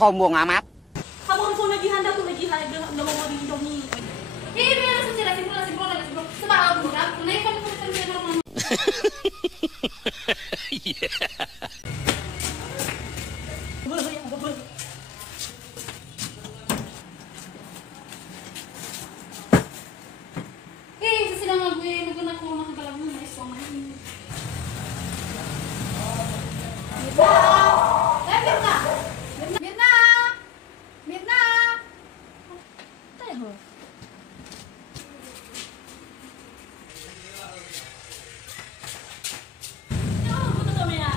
Sombong amat. Kamu kan phone lagi handa tuh lagi handa udah mau di Indomie. Ini langsung cerita simpul. Sebab aku udah naik kan normal. Boleh. Sedang gue nungguin aku makan kalau mau sama ini. Mirna. Tahu. Ya, betul tuh ya.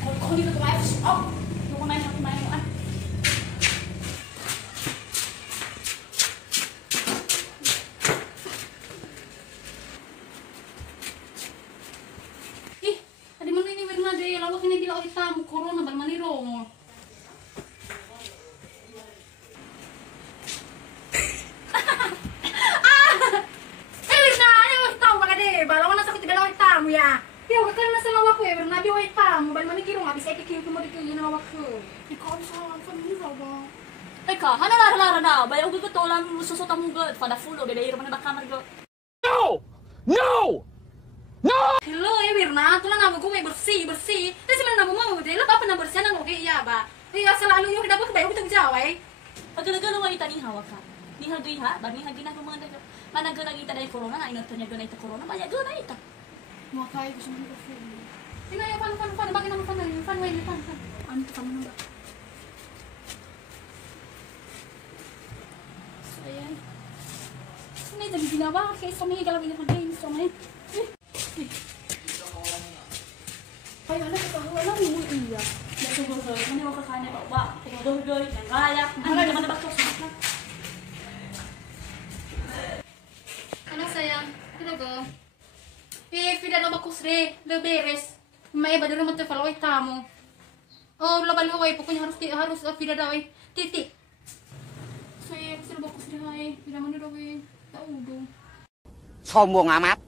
Kalau di tempat air, mau main. Lawak ini bila hitam corona bermaniro mo. Mirna, ano mo hitam ba kade? Balawan na sakit bila hitam ya. Yo, kan nasa lawak ko eh, berna bi hitam, bal manikiro nga bisa ikikiro mo dito yung lawak ko. Ikaw sa paniro ba? Eka, hana na. Bayaw ko to lang susot ang gud, pada fulo beda iro man na kamar go. No! Hello, Mirna. Tulang nabo ko may bersih. Tapi sila nabo mo, dahil apa na bersih nang okay iya ba? Iya selalu yung dapat bayo bitang jaway. Pagkala wa ita ni hawa ka. Ni hagay ha, ba ni hagay na ko mga daga. Managa lang ita dahil corona na inato niya guna ita corona, baya guna ita. Mga kay gusto mo ko feel. Tinaya fan, bakit naman fan. Ano ka mo ba? So ayan. Hindi dali ginawa kasi sa mga galawin na game so may. Ay, alam mo iya. Nagsugoy, ano ka kanya ba? Kumadoy, nangaya. Ano naman ba 'to? Ano sayang? Talaga. Pida na makusre, leberes. May iba naman 'to falaway tamo. Oh, labal-haway pokoknya harus pida daw eh. Titik. Saya sila ba kusre hay? Pida man daw eh. Taudo. Sombong amat.